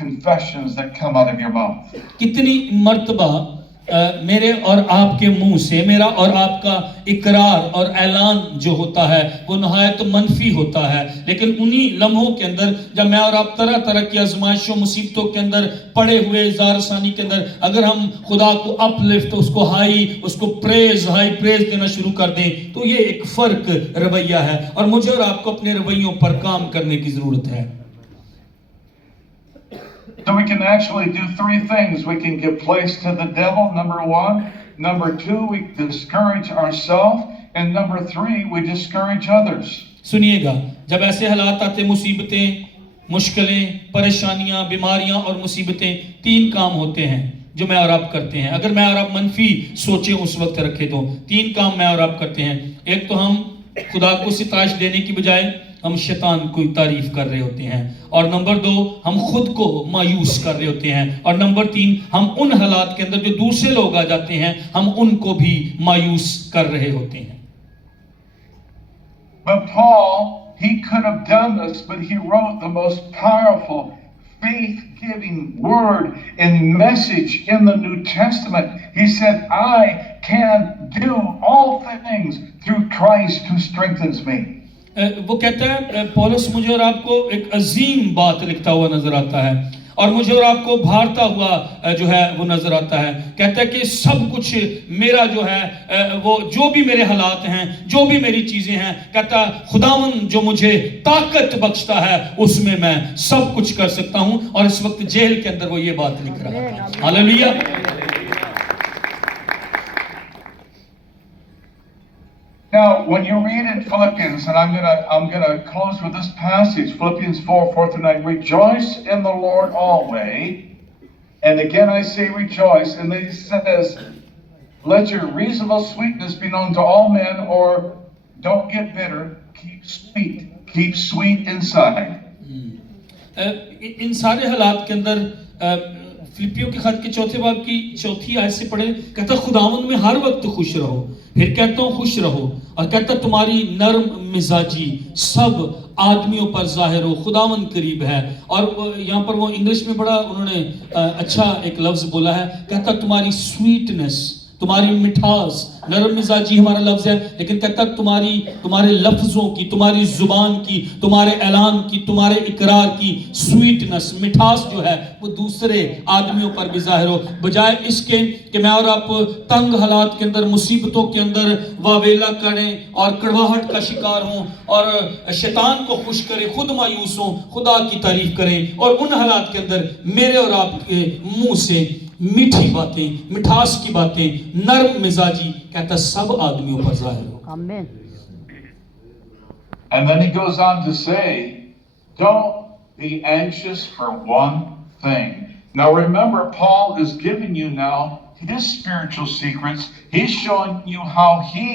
confessions that come out of your mouth. कितनी मर्तबा मेरे और आपके मुंह से मेरा और आपका इकरार और ऐलान जो होता है वो नहायत मनफी होता है, लेकिन उन्हीं लम्हों के अंदर जब मैं और आप तरह तरह की आजमाइशों मुसीबतों के अंदर पड़े हुए ज़ारसानी के अंदर अगर हम खुदा को अपलिफ्ट, उसको उसको हाई प्रेज देना शुरू कर दें, तो ये एक फर्क रवैया है और मुझे और आपको अपने रवैयों पर काम करने की जरूरत है। So we can actually do three things. We can give place to the devil, number one. Number two, we discourage ourselves. And number three, we discourage others. सुनिएगा, जब ऐसे हालात आते, मुसीबतें, मुश्किलें, परेशानियां, बीमारियां और मुसीबतें, तीन काम होते हैं जो मैं और आप करते हैं। अगर मैं और आप मनफी सोचें उस वक्त रखें तो तीन काम मैं और आप करते हैं। एक तो हम खुदा को सिताइश देने की बजाय हम शैतान की तारीफ कर रहे होते हैं, और नंबर दो हम खुद को मायूस कर रहे होते हैं, और नंबर तीन हम उन हालात के अंदर जो दूसरे लोग आ जाते हैं हम उनको भी मायूस कर रहे होते हैं। But Paul, he could have done this, but he wrote the most powerful, faith-giving word and message in the New Testament. He said, I can do all things through Christ who strengthens me. वो कहता है, पौलुस मुझे और आपको एक अजीम बात लिखता हुआ नजर आता है और मुझे और आपको भारता हुआ जो है वो नजर आता है। कहता है कि सब कुछ मेरा जो है वो जो भी मेरे हालात हैं, जो भी मेरी चीजें हैं, कहता खुदावन जो मुझे ताकत बख्शता है उसमें मैं सब कुछ कर सकता हूं। और इस वक्त जेल के अंदर वो ये बात लिख रहा था। Hallelujah. Now, when you read in Philippians, and I'm gonna close with this passage, Philippians 4:4-9. Rejoice in the Lord always, and again I say rejoice. And then he says, let your reasonable sweetness be known to all men, or don't get bitter. Keep sweet inside. इन सारे हालात के अंदर फिलिपियों के खत के चौथे बाब की चौथी आयत से पढ़े, कहता खुदावंद में हर वक्त खुश रहो। फिर कहता हूँ खुश रहो, और कहता तुम्हारी नर्म मिजाजी सब आदमियों पर जाहिर हो, खुदावंद करीब है। और यहाँ पर वो इंग्लिश में बड़ा उन्होंने अच्छा एक लफ्ज बोला है, कहता तुम्हारी स्वीटनेस, तुम्हारी मिठास, नरम मिजाजी हमारा लफ्ज है, लेकिन कहता तुम्हारे लफ्जों की, तुम्हारी जुबान की, तुम्हारे ऐलान की, तुम्हारे इकरार की स्वीटनेस, मिठास जो है वो दूसरे आदमियों पर भी जाहिर हो, बजाय इसके कि मैं और आप तंग हालात के अंदर, मुसीबतों के अंदर वावेला करें और कड़वाहट का शिकार हों और शैतान को खुश करें, खुद मायूस हों, खुदा की तारीफ करें और उन हालात के अंदर मेरे और आपके मुंह से मीठी बातें, मिठास की बातें, नर्म मिजाजी, कहता सब आदमियों पर जाहिर हो। आमीन। And then he goes on to say, don't be anxious for one thing. Now remember, Paul is giving you now his spiritual secrets. He's showing you how he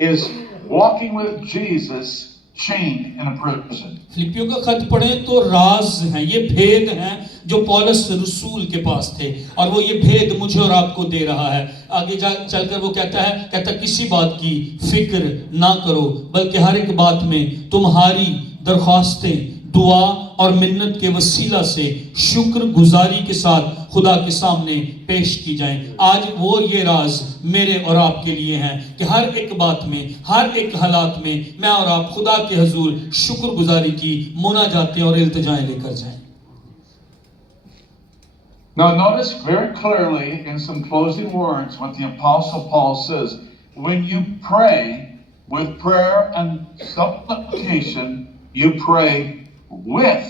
is walking with Jesus chained in a prison. फिलिपियों का खत पढ़ें तो राज हैं, ये भेद हैं जो पौलुस रसूल के पास थे, और वो ये भेद मुझे और आपको दे रहा है। आगे चलकर वो कहता किसी बात की फिक्र ना करो, बल्कि हर एक बात में तुम्हारी दरख्वास्तें दुआ और मिन्नत के वसीला से शुक्र गुजारी के साथ खुदा के सामने पेश की जाएं। आज वो ये राज मेरे और आपके लिए हैं कि हर एक बात में, हर एक हालात में मैं और आप खुदा के हुजूर शुक्र गुजारी की मुनाजातें और इल्तिजाएं लेकर जाएं। Now notice very clearly in some closing words what the Apostle Paul says. When you pray with prayer and supplication, you pray with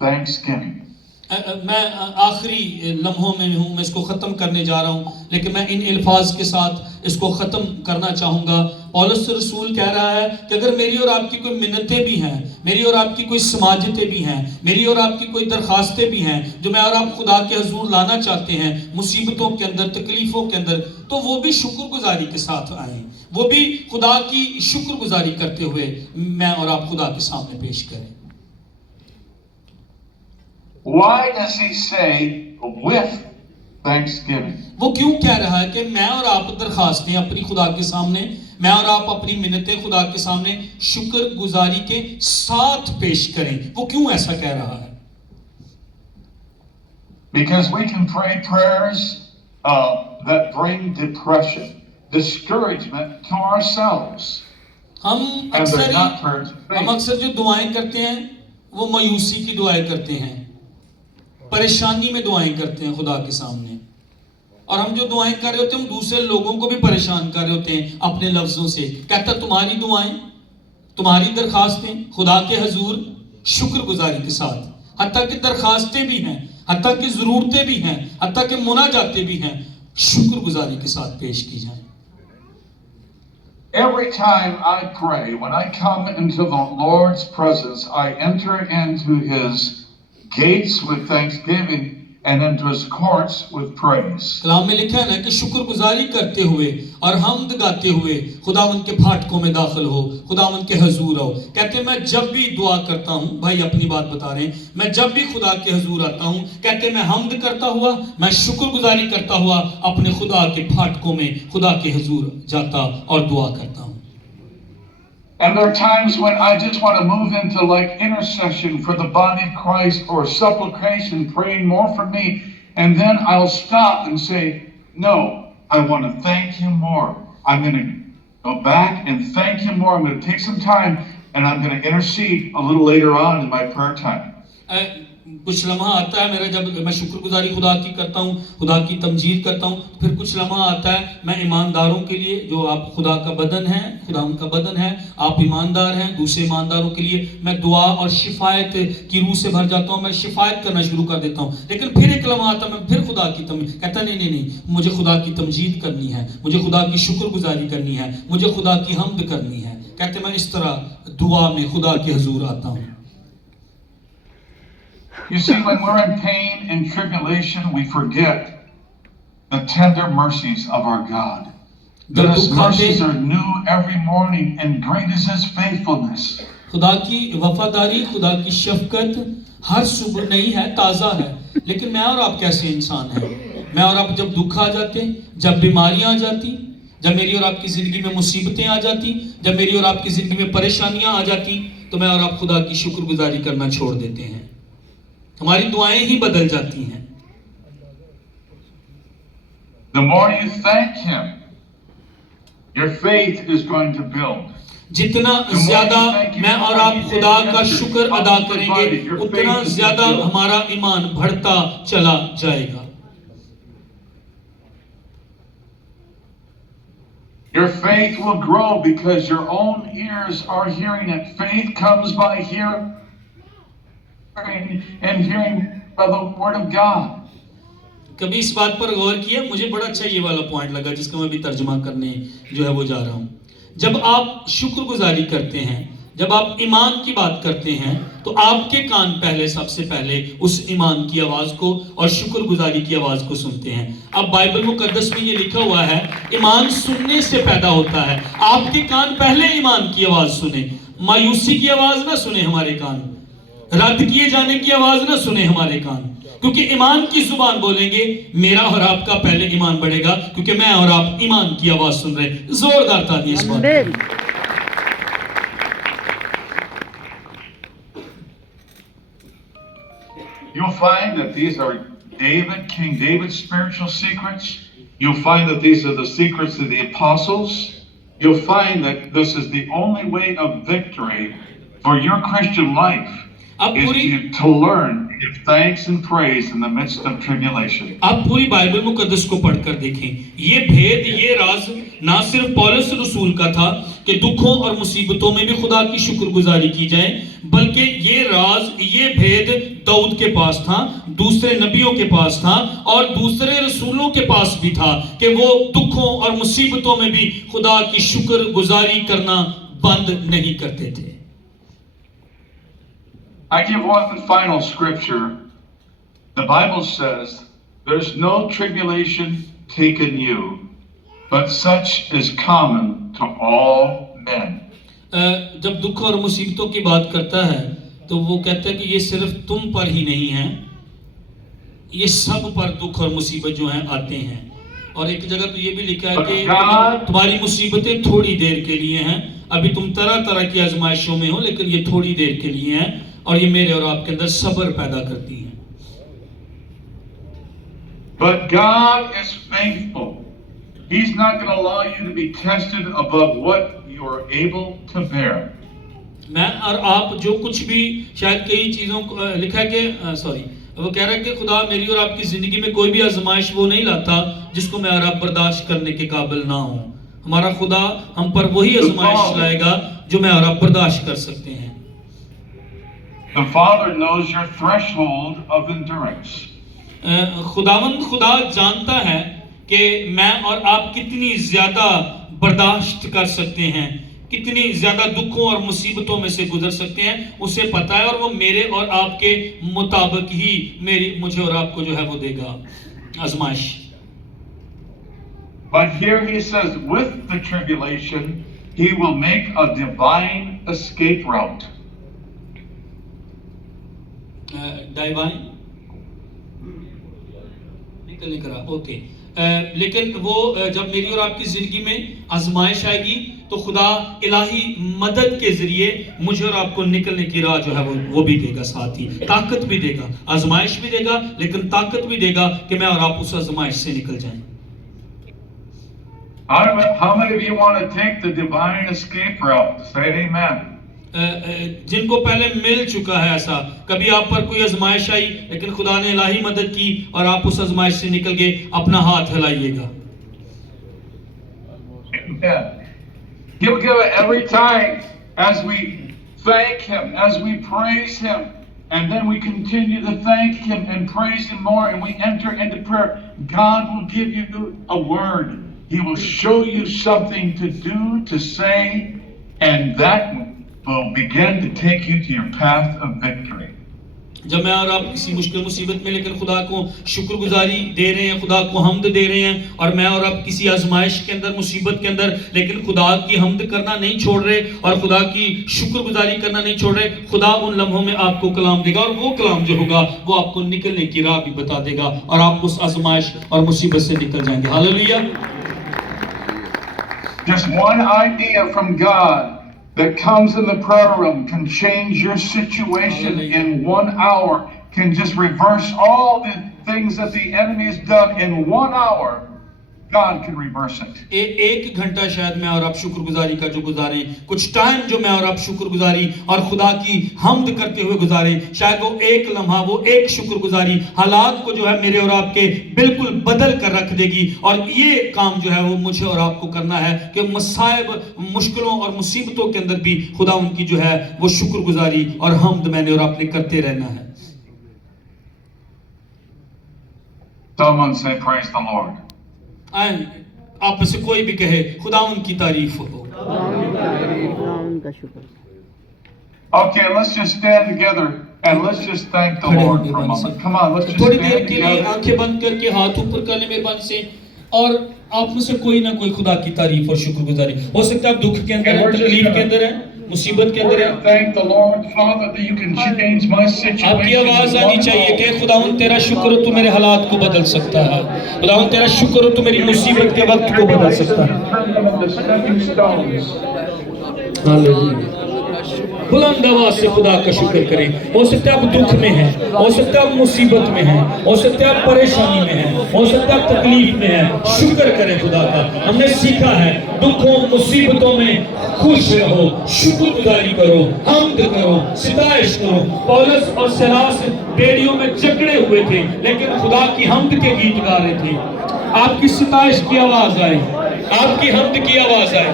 thanksgiving. मैं आखिरी लम्हों में हूँ, मैं इसको ख़त्म करने जा रहा हूँ, लेकिन मैं इन अल्फाज के साथ इसको ख़त्म करना चाहूँगा। पौलुस रसूल कह रहा है कि अगर मेरी और आपकी कोई मिन्नतें भी हैं, मेरी और आपकी कोई समाजतें भी हैं, मेरी और आपकी कोई दरख्वास्तें भी हैं जो मैं और आप खुदा के हुजूर लाना चाहते हैं मुसीबतों के अंदर, तकलीफ़ों के अंदर, तो वो भी शुक्रगुजारी के साथ आएँ, वो भी खुदा की शुक्रगुजारी करते हुए मैं और आप खुदा के सामने पेश करें। Why does he say with thanksgiving? वो क्यों कह रहा है कि मैं और आप दरखास्तें अपनी खुदा के सामने, मैं और आप अपनी मिन्नतें खुदा के सामने शुक्र गुजारी के साथ पेश करें? वो क्यों ऐसा कह रहा है? Because we can pray prayers that bring depression, discouragement to ourselves. हम And they're अक्सर not prayers of हम faith. अक्सर जो दुआएं करते हैं वो मायूसी की दुआएं करते हैं, परेशानी में दुआएं करते हैं खुदा के सामने। और हम जो दुआएं कर रहे होते हैं हम दूसरे लोगों को भी परेशान कर रहे होते हैं अपने लफ्जों से। कहता तुम्हारी दुआएं, तुम्हारी दरखास्तें खुदा के हजूर शुक्रगुजारी के साथ, हत्ता कि दरखास्तें भी हैं, हत्ता कि जरूरतें भी हैं, हत्ता कि मुनाजातें भी हैं, शुक्रगुजारी के साथ पेश की जाएं। Every time I pray, when I come into the Lord's presence, I enter into His gates with thanksgiving and into His courts with praise. कलाम में लिखा है ना कि शुक्रगुजारी करते हुए और हमद गाते हुए खुदावन के फाटकों में दाखिल हो, खुदावन के हजूर आओ। कहते हैं मैं जब भी दुआ करता हूँ, भाई अपनी बात बता रहे हैं, मैं जब भी खुदा के हजूर आता हूँ, कहते हैं मैं हमद करता हुआ, मैं शुक्रगुजारी करता हुआ अपने खुदा के फाटकों में खुदा के हजूर जाता और दुआ करता हूँ। And there are times when I just want to move into like intercession for the body of Christ or supplication, praying more for me. And then I'll stop and say, no, I want to thank Him more. I'm going to go back and thank Him more. I'm going to take some time and I'm going to intercede a little later on in my prayer time. कुछ लम्हा आता है मेरा जब मैं शुक्रगुजारी खुदा की करता हूँ, खुदा की तमजीद करता हूँ, फिर कुछ लम्हा आता है मैं ईमानदारों के लिए, जो आप खुदा का बदन है, खुदा उनका बदन है, आप ईमानदार हैं, दूसरे ईमानदारों के लिए मैं दुआ और शिफायत की रूह से भर जाता हूँ, मैं शिफायत करना शुरू कर देता हूँ। लेकिन फिर एक लम्हा आता है मैं फिर खुदा की कहता नहीं, मुझे खुदा की तमजीद करनी है, मुझे खुदा की शुक्रगुजारी करनी है, मुझे खुदा की हमद करनी है। कहते मैं इस तरह दुआ में खुदा के हुजूर आता हूँ। You see, when we're in pain and tribulation, we forget the tender mercies of our God. That His mercies are new every morning, and great is His faithfulness. खुदा की वफादारी, खुदा की शफकत हर सुबह नई है, ताज़ा है। लेकिन मैं और आप कैसे इंसान हैं? मैं और आप जब दुख आ जाते, जब बीमारियां आ जाती, जब मेरी और आपकी जिंदगी में मुसीबतें आ जाती, जब मेरी और आपकी जिंदगी में परेशानियां आ जाती, तो मैं और आप खुदा की शुक्रगुजारी करना छोड़ देते हैं। हमारी दुआएं ही बदल जाती हैं। The more you thank Him, your faith is going to build. जितना ज्यादा मैं और आप खुदा का शुक्र अदा करेंगे, उतना ज्यादा हमारा ईमान बढ़ता चला जाएगा। Your faith will grow because your own ears are hearing it. Faith comes by hearing and hearing by the word of God. कभी इस बात पर गौर किया? मुझे बड़ा अच्छा ये वाला पॉइंट लगा जिसका मैं भी तर्जुमा करने जो है वो जा रहा हूँ। जब आप शुक्रगुजारी करते हैं, जब आप ईमान की बात करते हैं, तो आपके कान पहले सबसे पहले उस ईमान की आवाज को और शुक्रगुजारी की आवाज को सुनते हैं। अब बाइबल मुकद्दस में ये लिखा हुआ है, ईमान सुनने से पैदा होता है। आपके कान पहले ईमान की आवाज सुने, मायूसी की आवाज ना सुने हमारे कान, रद्द किए जाने की आवाज ना सुने हमारे कान, क्योंकि ईमान की जुबान बोलेंगे, मेरा और आपका पहले ईमान बढ़ेगा, क्योंकि मैं और आप ईमान की आवाज सुन रहे हैं। जोरदार तालियां इस बात पर। You'll find that these are King David's spiritual secrets. You'll find that these are the secrets of the apostles. You'll find that this is the only way of victory for your Christian life is to learn to give thanks and praise in the midst of tribulation. आप पूरी Bible मुकद्दस को पढ़कर देखें, ये भेद, ये राज ना सिर्फ पौलुस रसूल का था कि दुखों और मुसीबतों में भी खुदा की शुक्रगुजारी की जाए, बल्कि ये राज, ये भेद दाऊद के पास था, दूसरे नबियों के पास था और दूसरे रसूलों के पास भी था कि वो दुखों और मुसीबतों में भी खुदा की शुक्रगुजारी करना बंद नहीं करते थे। I give one final scripture. The Bible says, there's no tribulation taken you, but such is common to all men. जब दुख और मुसीबतों की बात करता है तो वो कहता है कि ये सिर्फ तुम पर ही नहीं है, ये सब पर दुख और मुसीबत जो हैं आते हैं। और एक जगह तो ये भी लिखा है कि तुम्हारी मुसीबतें थोड़ी देर के लिए हैं, अभी तुम तरह तरह की आजमाइशों में हो, लेकिन ये थोड़ी देर के लिए हैं और ये मेरे और आपके अंदर सब्र पैदा करती हैं। But God is faithful. He's not going to allow you to be tested above what you're able to bear. मैं और आप जो कुछ भी शायद कई चीज़ों को लिखा है कि सॉरी वो कह रहा है कि खुदा मेरी और आपकी ज़िंदगी में कोई भी आजमाइश वो नहीं लाता जिसको मैं और आप बर्दाश्त करने के काबिल ना हो। हमारा खुदा हम पर वही आजमाइश लाएगा जो मैं और आप बर्दाश्त कर सकते हैं। The Father knows your threshold of endurance. खुदावंद खुदा जानता है कि मैं और आप कितनी ज्यादा बर्दाश्त कर सकते हैं, कितनी ज्यादा दुखों और मुसीबतों में से गुजर सकते हैं, उसे पता है और वो मेरे और आपके मुताबिक ही मुझे और आपको जो है वो देगा आजमाइश। But here he says, with the tribulation, he will make a divine escape route. Divine निकलने करा ओके। लेकिन वो जब मेरी और आपकी जिंदगी में आजमाइश आएगी तो खुदा इलाही मदद के जरिए मुझे और आपको निकलने की राह जो है वो भी देगा, साथ ही ताकत भी देगा, आजमाइश भी देगा लेकिन ताकत भी देगा कि मैं और आप उस आजमाइश से निकल जाएं। How many of you want to take the divine escape route? Say amen. जिनको पहले मिल चुका है ऐसा, कभी आप पर कोई आजमाइश आई लेकिन खुदा ने इलाही मदद की और आप उस आजमाइश से निकल गए, अपना हाथ हिलाइएगा। Give it every time as we thank him, as we praise him, and then we continue to thank him and praise him more, and we enter into prayer. God will give you a word. He will show you something to do, to say, and that will begin to take you to your path of victory. जब मैं और आप किसी मुश्किल मुसीबत में लेकिन खुदा को शुक्रगुजारी दे रहे हैं, खुदा को हम्द दे रहे हैं, और मैं और आप किसी आजमाइश के अंदर, मुसीबत के अंदर, लेकिन खुदा की हम्द करना नहीं छोड़ रहे और खुदा की शुक्रगुजारी करना नहीं छोड़ रहे, खुदा उन लम्हों में आपको कलाम देगा और वो कलाम जो होगा वो आपको निकलने की राह भी बता देगा और आप उस आजमाइश और मुसीबत से निकल जाएंगे। Hallelujah. Just one idea from God that comes in the prayer room can change your situation in 1 hour, can just reverse all the things that the enemy has done in 1 hour. God can reverse it. एक घंटा शायद मैं और आप शुक्रगुजारी का जो गुजारें, कुछ टाइम जो मैं और आप शुक्रगुजारी और खुदा की हम्द करते हुए गुजारें, शायद वो एक लम्हा, वो एक शुक्रगुजारी हालात को जो है मेरे और आपके बिल्कुल बदल कर रख देगी। और ये काम जो है वो मुझे और आपको करना है कि मसाइब, मुश्किलों और मुसीबतों के अंदर भी खुदा उनकी जो है वो शुक्रगुजारी और हम्द मैंने और आपने करते रहना है। Someone say praise the Lord. आप में से कोई भी कहे खुदा उनकी तारीफ हो। Okay, let's just stand together and let's just thank the Lord for a moment. Come on, let's just थोड़ी stand देर के लिए together. आंखें बंद करके हाथ ऊपर कर ले मेहरबानी से, और आप में से कोई ना कोई खुदा की तारीफ और शुक्रगुजारी। हो सकता है आप दुख के अंदर हैं, तकलीफ के अंदर हैं, मुसीबत के अंदर We're हैं। going to thank the Lord, Father, that you can change my situation. आपकी आवाज आनी चाहिए कि खुदावन तेरा शुक्र हो, तू मेरे हालात को बदल सकता है। खुदावन तेरा शुक्र हो, तू मेरी मुसीबत के वक्त को बदल सकता है। हालेलुया। बुलंद आवाज से खुदा का शुक्र करें। हो सकता है आप दुख में हैं, हो सकता है आप मुसीबत में हैं, हो सकता है आप परेशानी में हैं, हो सकता है आप तकलीफ में हैं, शुक्र करें खुदा का। हमने सीखा है दुखों मुसीबतों में खुश रहो, शुक्रगुजारी करो, हम्द करो, सिताइश करो। पौलुस और सिलास बेड़ियों में जकड़े हुए थे लेकिन खुदा की हम्द के गीत गा रहे थे। आपकी सिताइश की आवाज आए, आपकी हम्द की आवाज आए।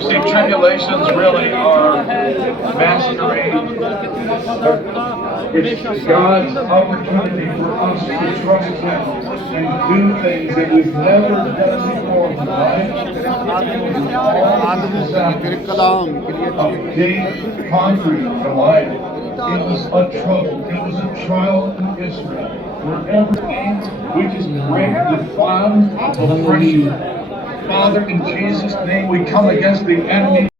See, tribulations really are masquerade. It's God's opportunity for us to trust Him and do things that we've never done before in life. Of King conquering Goliath. It was a trouble. It was a trial in Israel. Wherever we just break the bonds of oppression. Father, in Jesus' name, we come against the enemy.